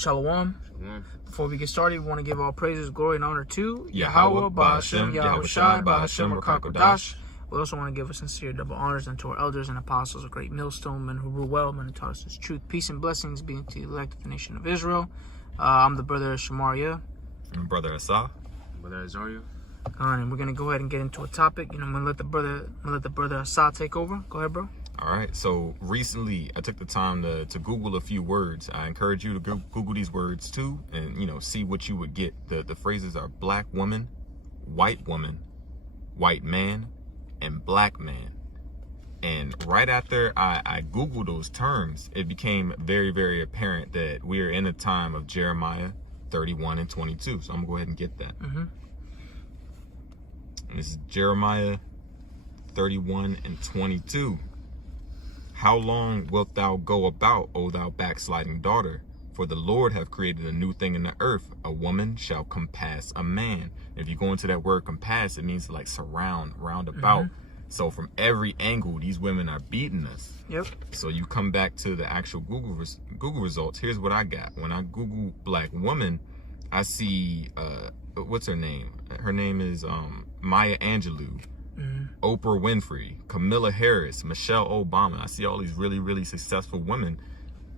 Shalom. Shalom. Before we get started, we want to give all praises, glory, and honor to Yahweh, Ba'ashem, Yahweh Yahushai, Ba'ashem, Ba'ashem, Rakakodash. We also want to give a sincere double honors unto our elders and apostles, a great millstone, men who rule well, men who taught us this truth. Peace and blessings be unto the elect of the nation of Israel. I'm the brother Shamaria. And brother Asaf. Brother Azaria. And we're gonna go ahead and get into a topic. I'm gonna let the brother Asad take over. Go ahead, bro. All right. So recently, I took the time to Google a few words. I encourage you to Google these words too, and see what you would get. The phrases are black woman, white man, and black man. And right after I Googled those terms, it became very, very apparent that we are in a time of Jeremiah 31 and 22. So I'm gonna go ahead and get that. And this is Jeremiah 31 and 22. How long wilt thou go about, O thou backsliding daughter? For the Lord hath created a new thing in the earth. A woman shall compass a man. If you go into that word compass, it means like surround, round about. So from every angle, these women are beating us. Yep. So you come back to the actual Google results. Here's what I got. When I Google black woman, I see, what's her name? Her name is Maya Angelou, Oprah Winfrey, Camilla Harris, Michelle Obama. I see all these really, really successful women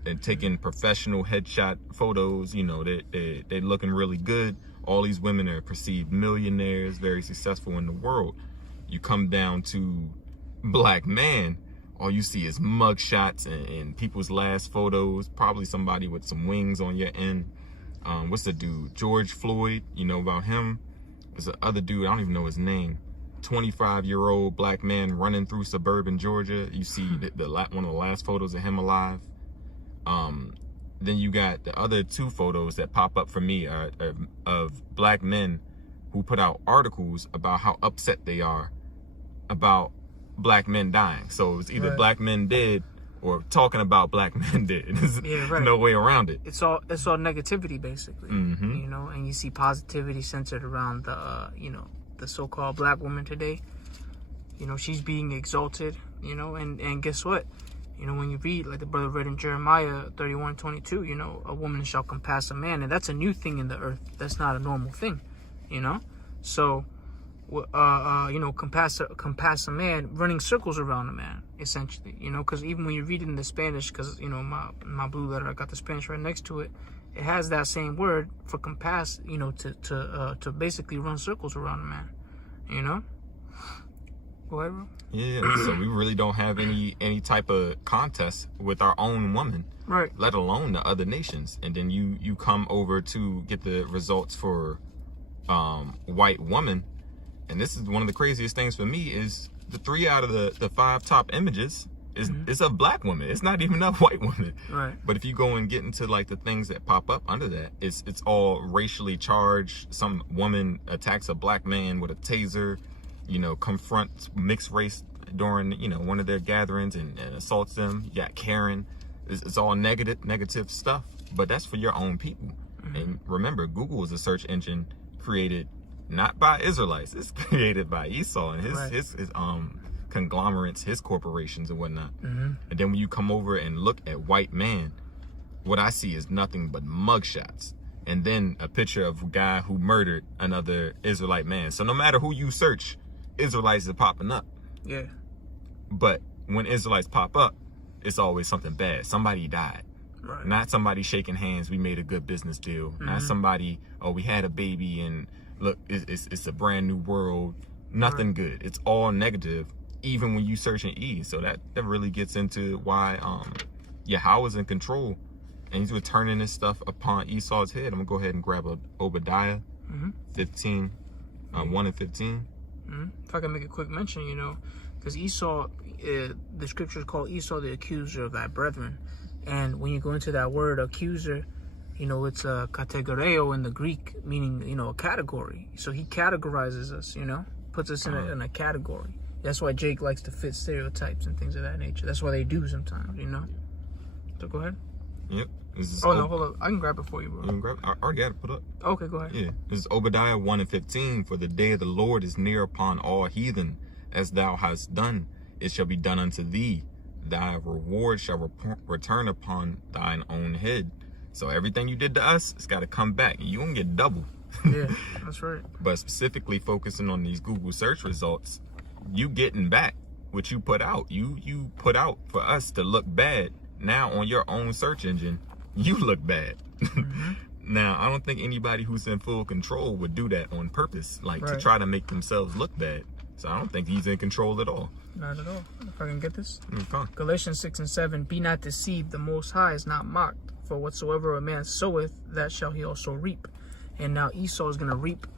and taking professional headshot photos. They looking really good. All these women are perceived millionaires, very successful in the world. You come down to black man, all you see is mug shots and people's last photos, probably somebody with some wings on your end. What's the dude? George Floyd, you know about him? There's the other dude, I don't even know his name. 25-year-old black man running through suburban Georgia. You see one of the last photos of him alive. Then you got the other two photos that pop up for me are of black men who put out articles about how upset they are about black men dying. So it's either black men dead or talking about black men dead. There's no way around it. It's all negativity basically. And you see positivity centered around the so-called black woman today. She's being exalted, and guess what? When you read, like the brother read in Jeremiah 31:22, a woman shall compass a man, and that's a new thing in the earth. That's not a normal thing, So, compass a man, running circles around a man, essentially, because even when you read it in the Spanish, because, my blue letter, I got the Spanish right next to it, it has that same word for compass, to basically run circles around a man, Go ahead, bro. Yeah, so we really don't have any type of contest with our own woman, right? Let alone the other nations. And then you come over to get the results for white woman, and this is one of the craziest things for me is the 3 out of the 5 top images is a black woman. It's not even a white woman, right? But if you go and get into like the things that pop up under that, it's all racially charged. Some woman attacks a black man with a taser, confronts mixed race during one of their gatherings and assaults them. You got Karen. It's all negative stuff, but that's for your own people. And remember, Google is a search engine created not by Israelites. It's created by Esau and his conglomerates, his corporations and whatnot. And then when you come over and look at white man, what I see is nothing but mugshots, and then a picture of a guy who murdered another Israelite man. So no matter who you search, Israelites are popping up. Yeah. But when Israelites pop up, it's always something bad. Somebody died. Right. Not somebody shaking hands, we made a good business deal. Not somebody, we had a baby and look, it's a brand new world. Nothing good. It's all negative, even when you search in E. So that really gets into why Yahweh's in control, and he's returning this stuff upon Esau's head. I'm gonna go ahead and grab Obadiah 15, 1 and 15. If I can make a quick mention, because Esau, the scriptures call Esau the accuser of thy brethren. And when you go into that word accuser, it's a kategoreo in the Greek, meaning, a category. So he categorizes us, puts us in a category. That's why Jake likes to fit stereotypes and things of that nature. That's why they do sometimes, So go ahead. Yep. No, hold up. I can grab it for you, bro. You can grab it? I already got it put up. Okay, go ahead. Yeah. This is Obadiah 1 and 15. For the day of the Lord is near upon all heathen. As thou hast done, it shall be done unto thee. Thy reward shall return upon thine own head. So everything you did to us, it's got to come back. You gonna get double. Yeah, that's right. But specifically focusing on these Google search results, you getting back what you put out. You put out for us to look bad. Now on your own search engine, you look bad. Mm-hmm. Now, I don't think anybody who's in full control would do that on purpose, like to try to make themselves look bad. So I don't think he's in control at all. Not at all. If I can get this. Okay. Galatians 6 and 7, be not deceived, the Most High is not mocked. For whatsoever a man soweth, that shall he also reap. And now Esau is going to reap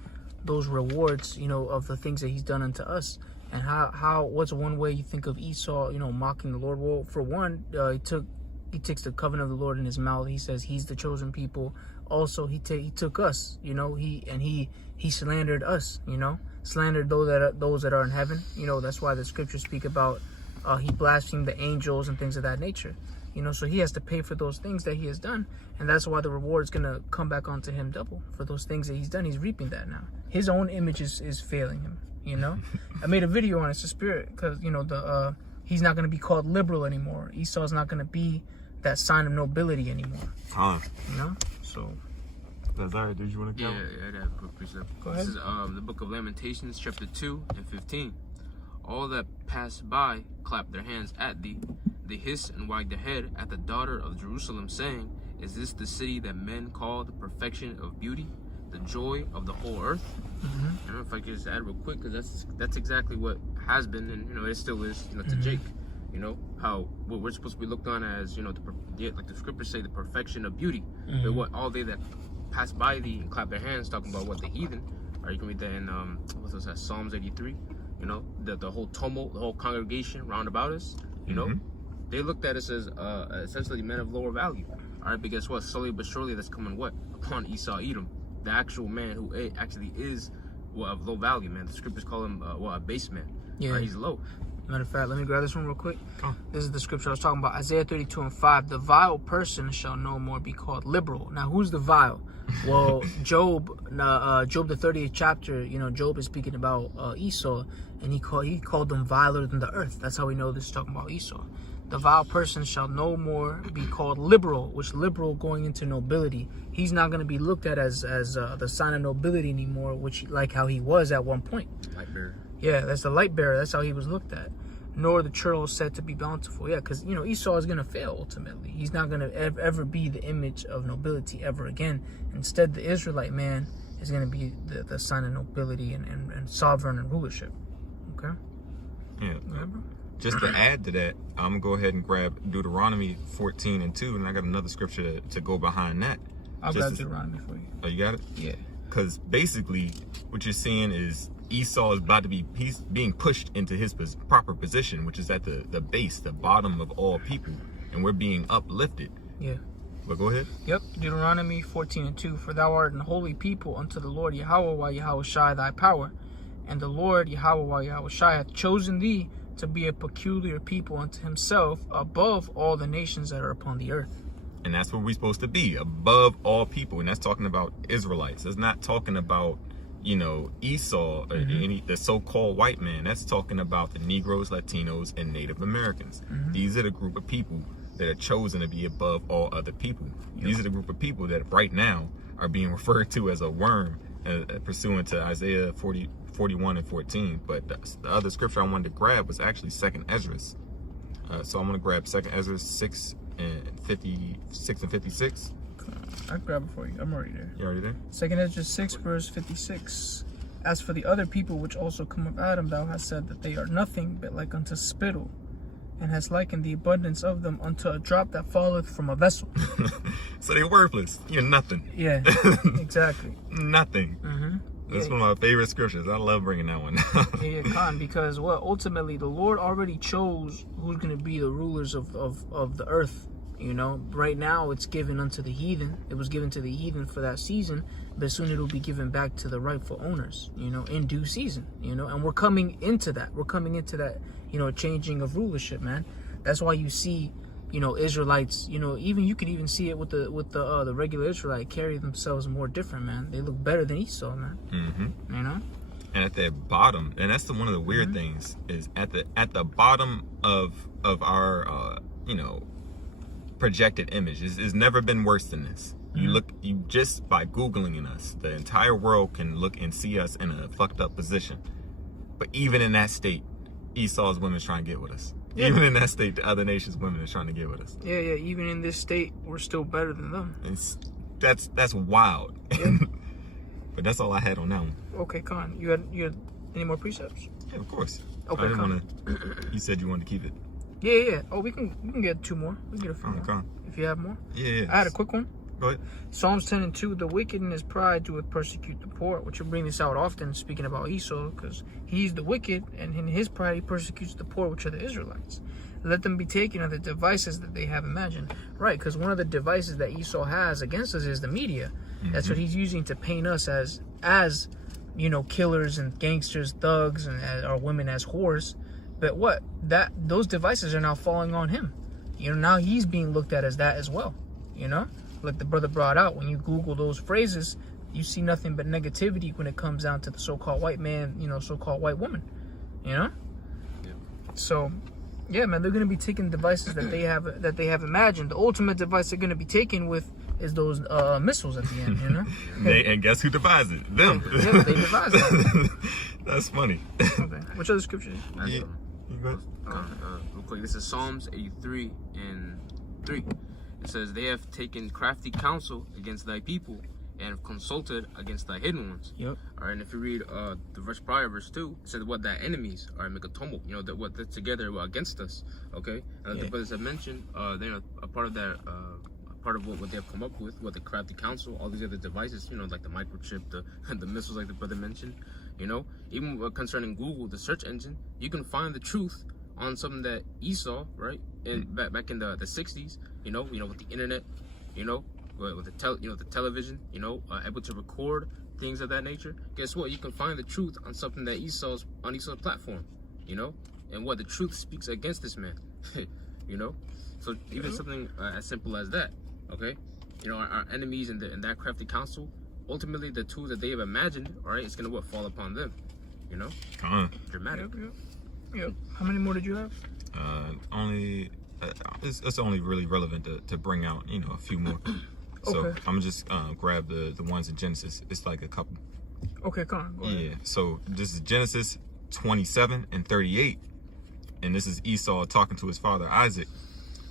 those rewards, of the things that he's done unto us. And what's one way you think of Esau, mocking the Lord? Well, for one, he takes the covenant of the Lord in his mouth. He says he's the chosen people. Also, he took us, he slandered us, slandered those that are in heaven. That's why the scriptures speak about he blasphemed the angels and things of that nature. So he has to pay for those things that he has done. And that's why the reward is going to come back onto him double for those things that he's done. He's reaping that now. His own image is failing him, I made a video on It's a Spirit because, he's not going to be called liberal anymore. Esau's not going to be that sign of nobility anymore. So. Lazare, did you want to go? Yeah, I have a quick precept. Go ahead. This is the book of Lamentations, chapter 2 and 15. All that pass by clap their hands at thee. They hiss and wag their head at the daughter of Jerusalem, saying, is this the city that men call the perfection of beauty, the joy of the whole earth? Mm-hmm. I don't know if I could just add real quick, because that's exactly what has been, and it still is, to Jake. How what we're supposed to be looked on as, like the scriptures say, the perfection of beauty. Mm-hmm. But what all they that pass by thee and clap their hands, talking about what the heathen, or you can read that in what's that, Psalms 83. The whole tumult, the whole congregation round about us. They looked at us as essentially men of lower value. All right, but guess what? Slowly but surely, that's coming upon Esau, Edom, the actual man who actually is of low value, man. The scriptures call him a base man. Yeah, right? He's low. Matter of fact, let me grab this one real quick. This is the scripture I was talking about, Isaiah 32 and 5. The vile person shall no more be called liberal. Now, who's the vile? Well, Job, the 30th chapter, Job is speaking about Esau, and he called them viler than the earth. That's how we know this is talking about Esau. The vile person shall no more be called liberal, which liberal going into nobility. He's not going to be looked at as the sign of nobility anymore, which like how he was at one point. Light bearer. Yeah, that's the light bearer. That's how he was looked at. Nor the churl said to be bountiful. Yeah, because, Esau is going to fail ultimately. He's not going to ever be the image of nobility ever again. Instead, the Israelite man is going to be the sign of nobility and sovereign and rulership. Okay? Yeah. Remember? Just to add to that, I'm going to go ahead and grab Deuteronomy 14 and 2, and I got another scripture to go behind that. I'll grab Deuteronomy for you. Oh, you got it? Yeah. Because basically, what you're seeing is Esau is he's being pushed into his proper position, which is at the base, the bottom of all people, and we're being uplifted. Yeah. But go ahead. Yep, Deuteronomy 14 and 2. For thou art an holy people unto the Lord Yahweh, while Yahweh Shai thy power. And the Lord Yahweh, while Yahweh Shai hath chosen thee to be a peculiar people unto himself above all the nations that are upon the earth. And that's where we're supposed to be, above all people. And that's talking about Israelites. It's not talking about, Esau or the so-called white man. That's talking about the Negroes, Latinos, and Native Americans. These are the group of people that are chosen to be above all other people. These are the group of people that right now are being referred to as a worm, pursuant to Isaiah 41 and 14. But the other scripture I wanted to grab was actually 2nd Ezra. So I'm going to grab 2nd Ezra 6 and 56 and 56. I'll grab it for you. I'm already there. You already there? 2nd Ezra 6, verse 56. As for the other people which also come of Adam, thou hast said that they are nothing but like unto spittle, and hast likened the abundance of them unto a drop that falleth from a vessel. So they're worthless. You're nothing. Yeah, exactly. Nothing. That's one of my favorite scriptures. I love bringing that one. Yeah, Khan, because ultimately the Lord already chose who's going to be the rulers of the earth. Right now it's given unto the heathen. It was given to the heathen for that season, but soon it will be given back to the rightful owners, in due season, and we're coming into that. We're coming into that, changing of rulership, man. That's why you see, Israelites, even you could even see it with the regular Israelite carry themselves more different, man. They look better than Esau, man. And at the bottom, and that's one of the weird things, is at the bottom of our projected image. It's never been worse than this. You just by Googling us, the entire world can look and see us in a fucked up position. But even in that state, Esau's women's trying to get with us. Yeah. Even in that state, the other nations' women are trying to get with us. Yeah. Even in this state, we're still better than them. That's wild. Yeah. But that's all I had on that one. Okay, Khan. You had any more precepts? Yeah, of course. Okay, I didn't want to. You said you wanted to keep it. Yeah. Oh, we can get 2 more. We can get a few more. Khan. If you have more. Yeah. I had a quick one. Go ahead. Psalms 10 and 2, the wicked in his pride doeth persecute the poor, which will bring this out often, speaking about Esau, because he's the wicked, and in his pride he persecutes the poor, which are the Israelites. Let them be taken of the devices that they have imagined. Right, because one of the devices that Esau has against us is the media. That's what he's using to paint us as killers and gangsters, thugs, and our women as whores. But those devices are now falling on him. Now he's being looked at as that as well. Like the brother brought out, when you Google those phrases, you see nothing but negativity when it comes down to the so-called white man, so-called white woman, Yeah. So, yeah, man, they're gonna be taking devices that they have imagined. The ultimate device they're gonna be taken with is those missiles at the end, And guess who devised it? Them. Yeah, they devised it. That's funny. Okay. Which other scriptures? Yeah. You go ahead. Real quick, this is Psalms 83 and 3. It says, they have taken crafty counsel against thy people and have consulted against thy hidden ones. Yep. All right, and if you read the verse prior, verse 2, it says what thy enemies are, make a tumult, that what they're together against us. Okay? And the brothers have mentioned, they're a part of that, part of what they have come up with, what the crafty counsel, all these other devices, like the microchip, the missiles, like the brother mentioned, even concerning Google, the search engine, you can find the truth on something that Esau, right, and back in the 60s, with the internet, with the television, able to record things of that nature. Guess what? You can find the truth on something that Esau's platform, and what the truth speaks against this man, So even something as simple as that, okay, our enemies and that crafty counsel, ultimately the tools that they have imagined, all right, it's gonna fall upon them, Dramatic. Yep. How many more did you have? Only. It's only really relevant to bring out, a few more. So Okay. I'm gonna just grab the ones in Genesis. It's like a couple. Okay, come on. Go ahead. Yeah. So this is Genesis 27 and 38, and this is Esau talking to his father Isaac.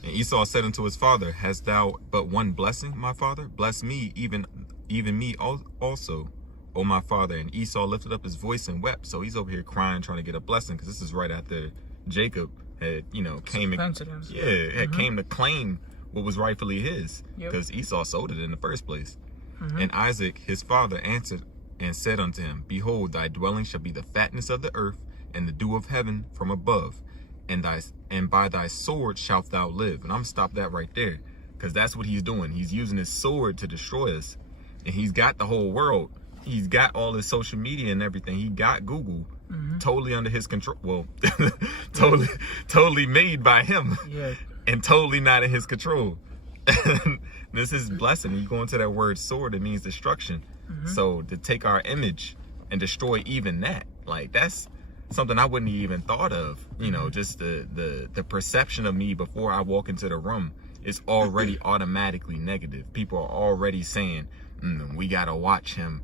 And Esau said unto his father, "Hast thou but one blessing, my father? Bless me, even me also, O my father." And Esau lifted up his voice and wept. So he's over here crying, trying to get a blessing, because this is right after Jacob had, came to claim what was rightfully his, because Esau sold it in the first place. And Isaac, his father, answered and said unto him, "Behold, thy dwelling shall be the fatness of the earth, and the dew of heaven from above, and by thy sword shalt thou live." And I'm gonna stop that right there, because that's what he's doing. He's using his sword to destroy us, and he's got the whole world. He's got all his social media and everything. He got Google totally under his control. Well, totally made by him, and totally not in his control. This is blessing. You go into that word sword, it means destruction. So to take our image and destroy even that, like, that's something I wouldn't even thought of. Just the perception of me before I walk into the room is already automatically negative. People are already saying, we gotta watch him.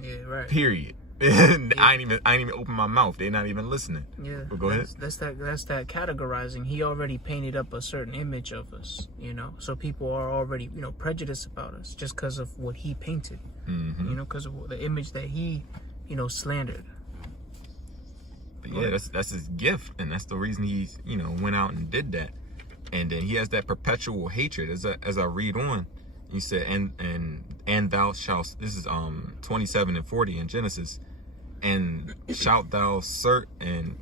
Yeah, right. Period. I ain't even open my mouth. They're not even listening. Yeah. But go ahead. That's that categorizing. He already painted up a certain image of us, So people are already, prejudiced about us just because of what he painted. Because of the image that he, slandered. But yeah, that's his gift, and that's the reason he, went out and did that. And then he has that perpetual hatred. As I read on, he said, and thou shalt, this is 27 and 40 in Genesis, and shalt thou serve, and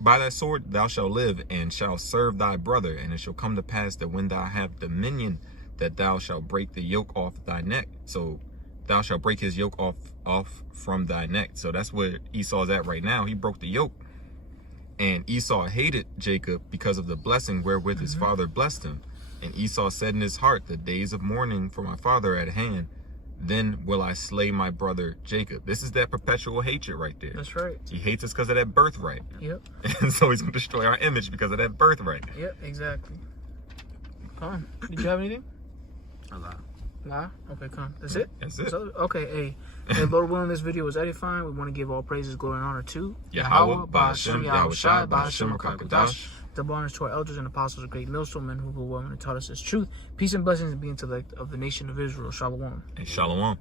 by thy sword thou shalt live, and shalt serve thy brother. And it shall come to pass that when thou have dominion, that thou shalt break the yoke off thy neck. So thou shalt break his yoke off from thy neck. So that's where Esau's at right now. He broke the yoke. And Esau hated Jacob because of the blessing wherewith his father blessed him. And Esau said in his heart, "The days of mourning for my father at hand, then will I slay my brother Jacob." This is that perpetual hatred right there. That's right. He hates us because of that birthright. Yep. And so he's going to destroy our image because of that birthright. Yep, exactly. Come. Did you have anything? A lot. Nah? Okay, come. That's it? That's it. So, okay, hey, Lord willing, this video was edifying. We want to give all praises, glory, and honor to Yahweh, Ba'ashem, Yahweh Shai, Ba'ashem, Rakakadash. Double honors to our elders and apostles, great millstone men who were women and taught us this truth. Peace and blessings be to the of the nation of Israel. Shalom. And Shalom.